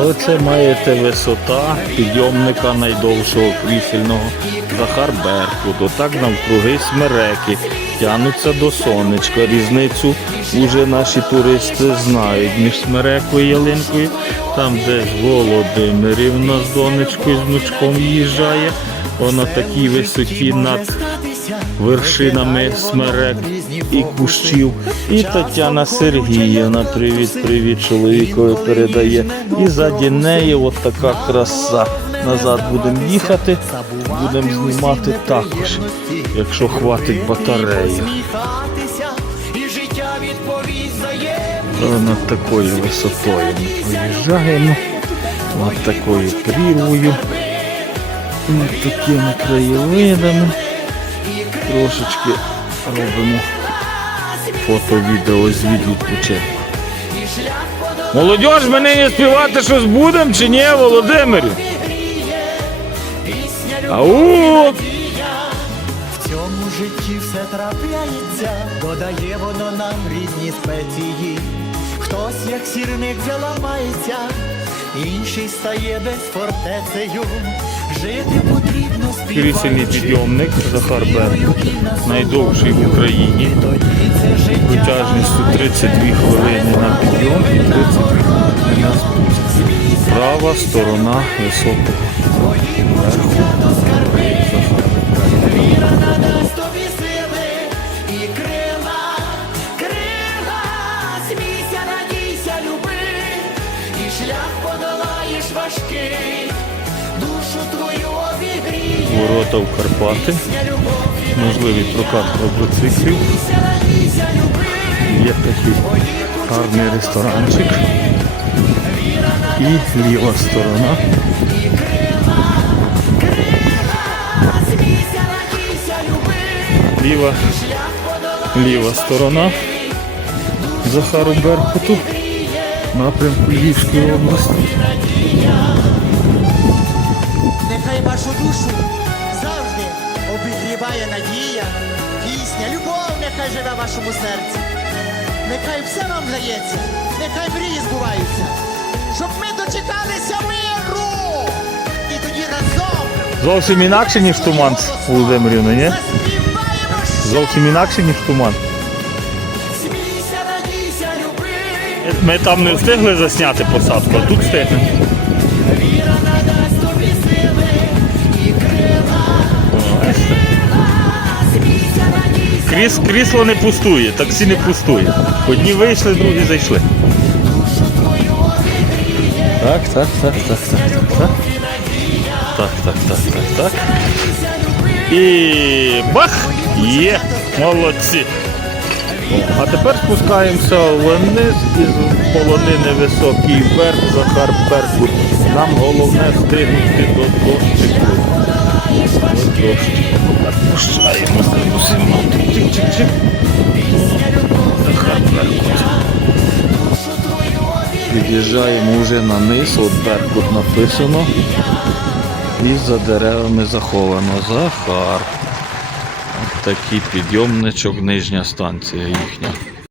Оце маєте висота підйомника найдовшого крісельного Захар Беркут. Отак навкруги смереки тянуться до сонечка. Різницю уже наші туристи знають між смерекою і ялинкою. Там десь Володимирівна з донечкою з внучком їжджає. Вона такій висоті над вершинами смерек і кущів. І Тетяна Сергіївна, привіт, привіт, чоловікові передає. І заді неї от така краса. Назад будемо їхати, будемо знімати також, якщо хватить батареї. Над такою висотою ми проїжджаємо, над такою прірвою, над такими краєвидами. Трошечки робимо фото-відео звід відпочинку. Молодіж, ми нині співати щось будемо чи ні, Володимирю? Ау! В цьому житті все трапляється, додає воно нам різні спеції. Хтось, як сірник, вже ламається, інший стає десь фортецею. Жити Крісельний підйомник Захар Беркут, найдовший в Україні, протяжністю 32 хвилини на підйом і 32 хвилини на спуск. Права сторона високого верху. Ворота в Карпати, можливий прокат квадроциклів. Є такий гарний ресторанчик. І ліва сторона. Ліва, ліва сторона Захару Беркуту, напрямку Львівської області. Нехай живе в вашому серці. Нехай все вам вдається, нехай мрії збуваються, щоб ми дочекалися миру. І тоді разом Зовсім інакше, ніж туман, Володимирівна, ні? Зовсім інакше, ніж туман. Ми там не встигли засняти посадку, а тут встигли. Віра надасть Кріс, крісло не пустує, таксі не пустує. Одні вийшли, другі зайшли. Так, так, так, так, так, так, так. Так, так, так, так, так. І бах! Є! Молодці! А тепер спускаємося вниз із полонини високий вверх Захар Беркут. Нам головне встигнути до дощику. До дощику. Так, пущаємо, мусимо. Під'їжджаємо вже на низ, от Беркут написано. І за деревами заховано Захар. Такий підйомничок, нижня станція їхня.